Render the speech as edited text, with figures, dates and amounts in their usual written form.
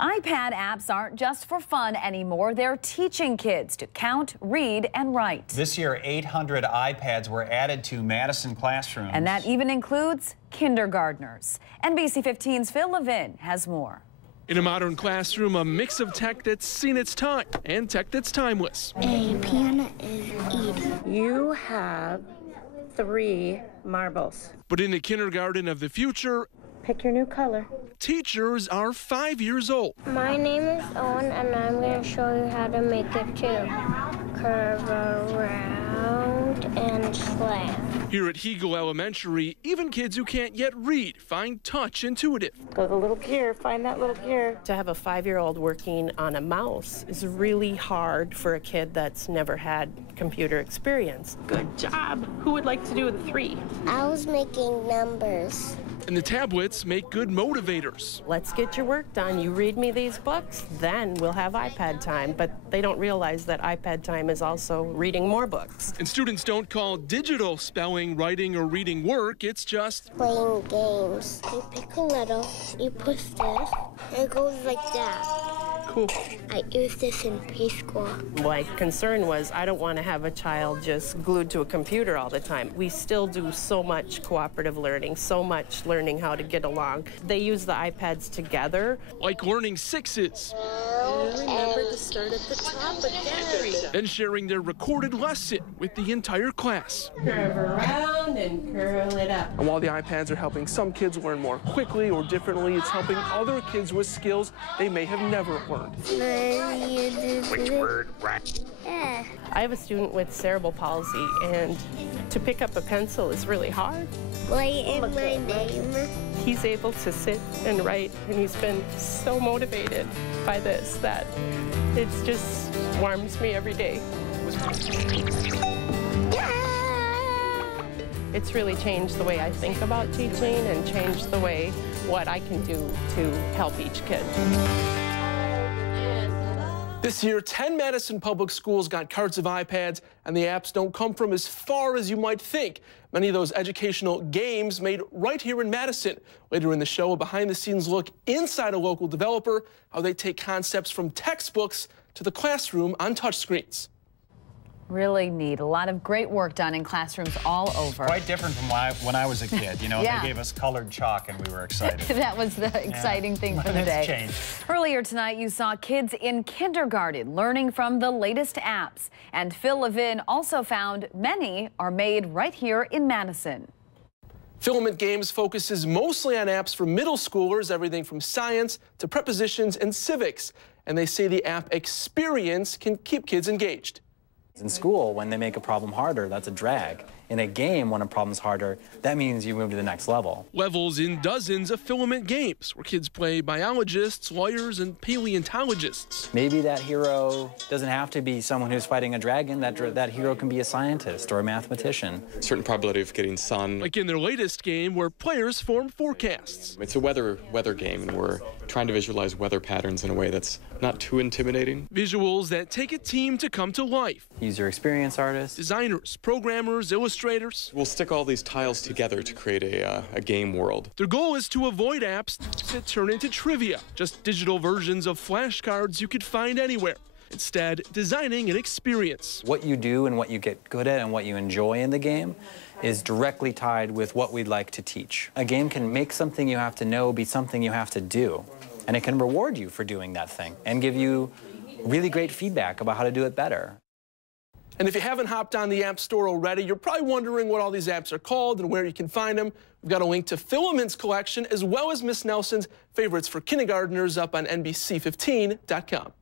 iPad apps aren't just for fun anymore. They're teaching kids to count, read, and write. This year, 800 iPads were added to Madison classrooms. And that even includes kindergartners. NBC 15's Phil Levin has more. In a modern classroom, a mix of tech that's seen its time and tech that's timeless. A piano is eating. You have 3 marbles. But in the kindergarten of the future, Pick your new color. teachers are 5 years old. My name is Owen, and I'm going to show you how to make it too. Curve around and slam. Here at Huegel Elementary, even kids who can't yet read find touch intuitive. Go to the little gear, find that little gear. To have a 5-year-old working on a mouse is really hard for a kid that's never had computer experience. Good job. Who would like to do the 3? I was making numbers. And the tablets make good motivators. Let's get your work done. You read me these books, then we'll have iPad time. But they don't realize that iPad time is also reading more books. And students don't call digital spelling, writing, or reading work. It's just Playing games. You pick a letter, you push this, and it goes like that. Cool. I used this in preschool. My concern was I don't want to have a child just glued to a computer all the time. We still do so much cooperative learning, so much learning how to get along. They use the iPads together. like learning sixes Remember to start at the top again. and sharing their recorded lesson with the entire class. Curve around and curl it up. And while the iPads are helping some kids learn more quickly or differently, it's helping other kids with skills they may have never learned. Which word? Yeah. I have a student with cerebral palsy, and to pick up a pencil is really hard. Write in my name. He's able to sit and write, and he's been so motivated by this that it just warms me every day. It's really changed the way I think about teaching and changed the way what I can do to help each kid. This year, 10 Madison public schools got carts of iPads, and the apps don't come from as far as you might think. Many of those educational games made right here in Madison. Later in the show, a behind-the-scenes look inside a local developer, how they take concepts from textbooks to the classroom on touchscreens. Really neat. A lot of great work done in classrooms all over. Quite different from when I was a kid. You know, Yeah. they gave us colored chalk and we were excited. That was the exciting thing for the It's day. changed. Earlier tonight, you saw kids in kindergarten learning from the latest apps. And Phil Levin also found many are made right here in Madison. Filament Games focuses mostly on apps for middle schoolers, everything from science to prepositions and civics. And they say the app experience can keep kids engaged. In school, when they make a problem harder, that's a drag. In a game, when a problem's harder, that means you move to the next level. Levels in dozens of Filament Games, where kids play biologists, lawyers, and paleontologists. Maybe that hero doesn't have to be someone who's fighting a dragon. That hero can be a scientist or a mathematician. Certain probability of getting sun. Like in their latest game, where players form forecasts. It's a weather game, and we're trying to visualize weather patterns in a way that's not too intimidating. Visuals that take a team to come to life. User experience artists. Designers, programmers, illustrators. We'll stick all these tiles together to create a game world. Their goal is to avoid apps that turn into trivia, just digital versions of flashcards you could find anywhere. Instead, designing an experience. What you do and what you get good at and what you enjoy in the game is directly tied with what we'd like to teach. A game can make something you have to know be something you have to do, and it can reward you for doing that thing and give you really great feedback about how to do it better. And if you haven't hopped on the App Store already, you're probably wondering what all these apps are called and where you can find them. We've got a link to Filament's collection as well as Miss Nelson's favorites for kindergartners up on NBC15.com.